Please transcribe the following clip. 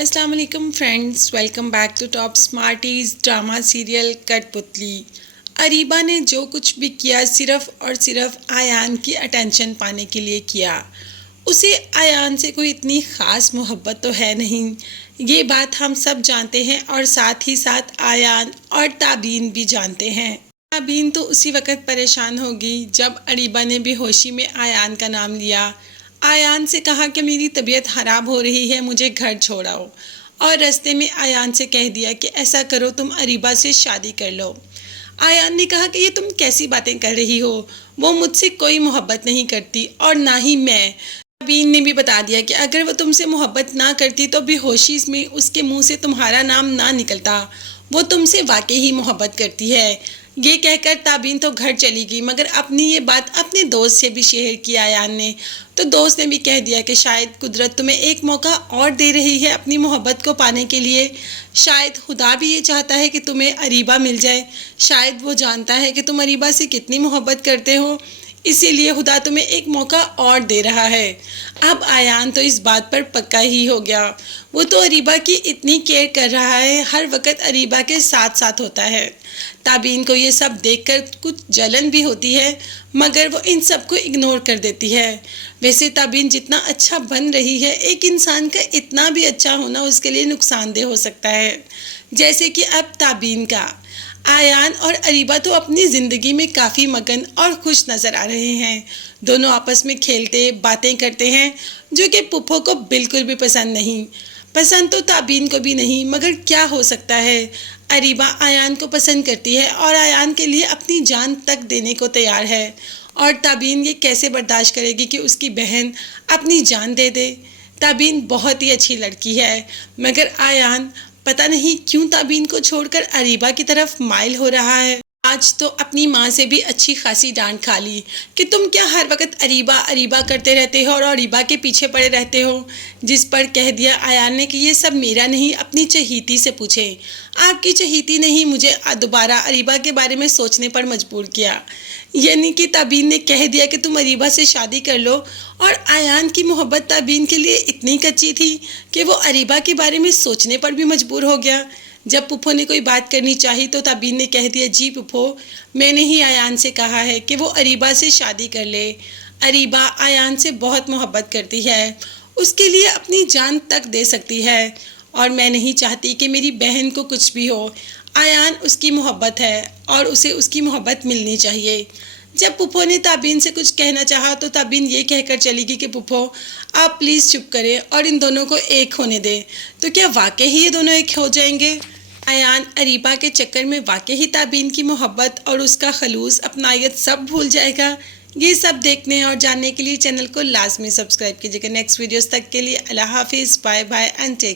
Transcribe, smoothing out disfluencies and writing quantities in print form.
السلام علیکم friends, welcome back to top smarties drama serial Kathputli. Areeba نے جو کچھ بھی کیا صرف اور صرف ایان کی اٹینشن پانے کے لیے کیا۔ اسے ایان سے کوئی اتنی خاص محبت تو ہے نہیں، یہ بات ہم سب جانتے ہیں اور ساتھ ہی ساتھ ایان اور تابین بھی جانتے ہیں۔ تابین تو اسی وقت پریشان ہوگی جب اریبہ نے بے ہوشی میں ایان کا نام لیا، ایان سے کہا کہ میری طبیعت خراب ہو رہی ہے، مجھے گھر چھوڑاؤ، اور راستے میں ایان سے کہہ دیا کہ ایسا کرو تم اریبہ سے شادی کر لو۔ ایان نے کہا کہ یہ تم کیسی باتیں کر رہی ہو، وہ مجھ سے کوئی محبت نہیں کرتی اور نہ ہی میں۔ تابین نے بھی بتا دیا کہ اگر وہ تم سے محبت نہ کرتی تو بے ہوشی میں اس کے منہ سے تمہارا نام نہ نکلتا، وہ تم سے واقعی ہی محبت کرتی ہے۔ یہ کہہ کر تابین تو گھر چلی گئی، مگر اپنی یہ بات اپنے دوست سے بھی شیئر کی ایان نے، تو دوست نے بھی کہہ دیا کہ شاید قدرت تمہیں ایک موقع اور دے رہی ہے اپنی محبت کو پانے کے لیے، شاید خدا بھی یہ چاہتا ہے کہ تمہیں اریبہ مل جائے، شاید وہ جانتا ہے کہ تم اریبہ سے کتنی محبت کرتے ہو، اسی لیے خدا تمہیں ایک موقع اور دے رہا ہے۔ اب ایان تو اس بات پر پکا ہی ہو گیا، وہ تو اریبہ کی اتنی کیئر کر رہا ہے، ہر وقت اریبہ کے ساتھ ساتھ ہوتا ہے۔ تابین کو یہ سب دیکھ کر کچھ جلن بھی ہوتی ہے، مگر وہ ان سب کو اگنور کر دیتی ہے۔ ویسے تابین جتنا اچھا بن رہی ہے، ایک انسان کا اتنا بھی اچھا ہونا اس کے لیے نقصان دہ ہو سکتا ہے، جیسے کہ اب تابین کا۔ ایان اور اریبہ تو اپنی زندگی میں کافی مگن اور خوش نظر آ رہے ہیں، دونوں آپس میں کھیلتے باتیں کرتے ہیں، جو کہ پھپھو کو بالکل بھی پسند نہیں۔ پسند تو تابین کو بھی نہیں، مگر کیا ہو سکتا ہے، اریبہ ایان کو پسند کرتی ہے اور ایان کے لیے اپنی جان تک دینے کو تیار ہے، اور تابین یہ کیسے برداشت کرے گی کہ اس کی بہن اپنی جان دے دے۔ تابین بہت ہی اچھی لڑکی ہے، مگر ایان پتہ نہیں کیوں تابین کو چھوڑ کر اریبہ کی طرف مائل ہو رہا ہے۔ آج تو اپنی ماں سے بھی اچھی خاصی ڈانٹ کھا لی کہ تم کیا ہر وقت اریبہ اریبہ کرتے رہتے ہو اور اریبہ کے پیچھے پڑے رہتے ہو، جس پر کہہ دیا ایان نے کہ یہ سب میرا نہیں، اپنی چہیتی سے پوچھیں۔ آپ کی چہیتی نہیں مجھے دوبارہ اریبہ کے بارے میں سوچنے پر مجبور کیا، یعنی کہ تابین نے کہہ دیا کہ تم اریبہ سے شادی کر لو، اور ایان کی محبت تابین کے لیے اتنی کچی تھی کہ وہ اریبہ کے بارے میں سوچنے پر بھی مجبور ہو گیا۔ جب پھپھو نے کوئی بات کرنی چاہی تو تابین نے کہہ دیا جی پھپھو، میں نے ہی ایان سے کہا ہے کہ وہ اریبہ سے شادی کر لے، اریبہ ایان سے بہت محبت کرتی ہے، اس کے لیے اپنی جان تک دے سکتی ہے، اور میں نہیں چاہتی کہ میری بہن کو کچھ بھی ہو، ایان اس کی محبت ہے اور اسے اس کی محبت ملنی چاہیے۔ جب پھپھو نے تابین سے کچھ کہنا چاہا تو تابین یہ کہہ کر چلی گئی کہ پھپھو آپ پلیز چپ کریں اور ان دونوں کو ایک ہونے دیں۔ تو کیا واقعی یہ دونوں ایک ہو جائیں گے؟ ایان اریبہ کے چکر میں واقعی تابین کی محبت اور اس کا خلوص اپنائیت سب بھول جائے گا؟ یہ سب دیکھنے اور جاننے کے لیے چینل کو لازمی سبسکرائب کیجیے گا۔ نیکسٹ ویڈیوز تک کے لیے اللہ حافظ، بائے بائے اینڈ ٹیک